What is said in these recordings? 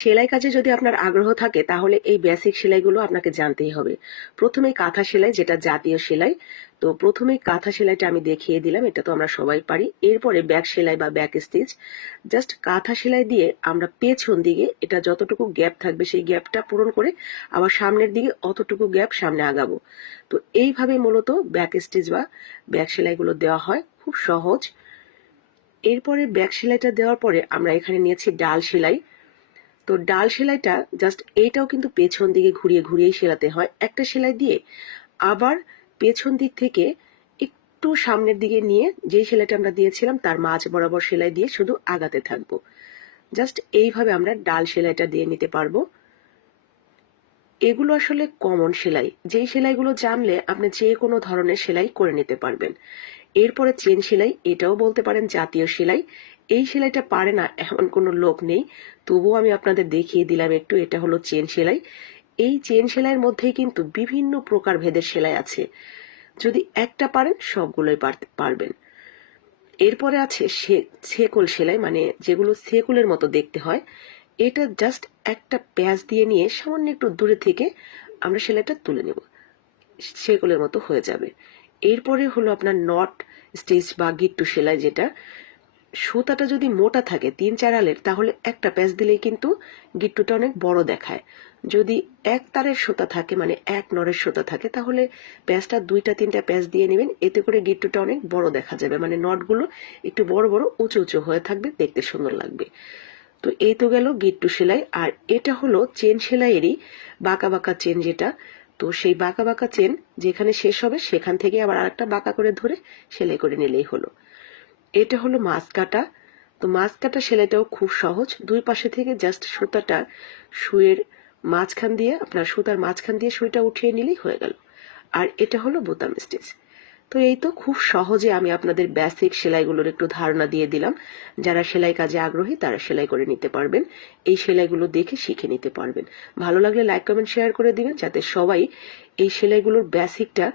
সেলাই কাজে যদি আপনার আগ্রহ থাকে তাহলে এই বেসিক সেলাইগুলো আপনাকে জানতেই হবে। প্রথমেই কাঁথা সেলাই, যেটা জাতীয় সেলাই। তো প্রথমেই কাঁথা সেলাইটা আমি দেখিয়ে দিলাম, এটা তো আমরা সবাই পারি। এরপরে ব্যাক সেলাই বা ব্যাক স্টিচ। জাস্ট কাঁথা সেলাই দিয়ে আমরা পেছন দিকে এটা যতটুকু গ্যাপ থাকবে সেই গ্যাপটা পূরণ করে আবার সামনের দিকে অতটুকু গ্যাপ সামনে আগাবো। তো এইভাবে মূলত ব্যাক স্টিচ বা ব্যাক সেলাইগুলো দেওয়া হয়, খুব সহজ। এরপরে ব্যাক সেলাইটা দেওয়ার পরে আমরা এখানে নিয়েছি ডাল সেলাই। তো ডাল সেলাইটা জাস্ট এইটাও কিন্তু পেছন দিকে ঘুরিয়ে ঘুরিয়েই সেলাতে হয়। একটা সেলাই দিয়ে আবার পেছন দিক থেকে একটু সামনের দিকে নিয়ে যেই সেলাইটা আমরা দিয়েছিলাম তার মাঝ বরাবর সেলাই দিয়ে শুধু আগাতে থাকবো। জাস্ট এইভাবে আমরা ডাল সেলাইটা দিয়ে নিতে পারবো। এগুলো আসলে কমন সেলাই, যেই সেলাইগুলো জানলে আপনি যে কোনো ধরনের সেলাই করে নিতে পারবেন। এরপরে চেন সেলাই, এটাও বলতে পারেন জাতীয় সেলাই। এই সেলাইটা পারে না এমন কোনো লোক নেই, তবুও আমি আপনাদের দেখিয়ে দিলাম একটু। এটা হলো চেন সেলাই। এই চেন সেলাইয়ের মধ্যেই কিন্তু বিভিন্ন প্রকার ভেদের সেলাই আছে, যদি একটা পারেন সবগুলোই পারবেন। এরপরে আছে ছেকল সেলাই, মানে যেগুলো ছেকলের মতো দেখতে হয়। এটা জাস্ট একটা প্যাঁচ দিয়ে নিয়ে সামান্য একটু দূরে থেকে আমরা সেলাইটা তুলে নেব, ছেকলের মতো হয়ে যাবে। এরপরে হলো আপনার নট স্টিচ বা গিট্টু সেলাই, যেটা সুতাটা যদি মোটা থাকে 3-4 আলের তাহলে একটা প্যাঁচ দিলেই কিন্তু গিট্টুটা অনেক বড় দেখায়। যদি এক তারের সুতা থাকে, মানে এক নরের সুতা থাকে, তাহলে প্যাঁচটা 2-3টা প্যাঁচ দিয়ে নেবেন, এতে করে গিট্টুটা অনেক বড় দেখা যাবে, মানে নটগুলো একটু বড় বড় উঁচু উঁচু হয়ে থাকবে, দেখতে সুন্দর লাগবে। তো এই তো গেল গিট্টু সেলাই। আর এটা হলো চেন সেলাইয়েরই বাঁকা বাঁকা চেন, যেটা তো সেই বাঁকা বাঁকা চেন যেখানে শেষ হবে সেখান থেকে আবার আরেকটা বাঁকা করে ধরে সেলাই করে নিলেই হলো। এটা হলো মাছ কাটা। তো মাছ কাটা সেলাইটাও খুব সহজ। দুই পাশে থেকে জাস্ট সুতাটা সুইয়ের মাঝখান দিয়ে, আপনার সুতার মাঝখান দিয়ে সুইটা উঠিয়ে নিলেই হয়ে গেল। আর এটা হলো বোতাম স্টিচ। তো এই তো খুব সহজে আমি আপনাদের বেসিক সেলাইগুলোর একটু ধারণা দিয়ে দিলাম। যারা সেলাই কাজে আগ্রহী তারা সেলাই করে নিতে পারবেন, এই সেলাইগুলো দেখে শিখে নিতে পারবেন। ভালো লাগলে লাইক কমেন্ট শেয়ার করে দিবেন, যাতে সবাই এই সেলাইগুলোর বেসিকটা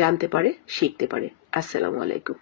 জানতে পারে, শিখতে পারে। আসসালামু আলাইকুম।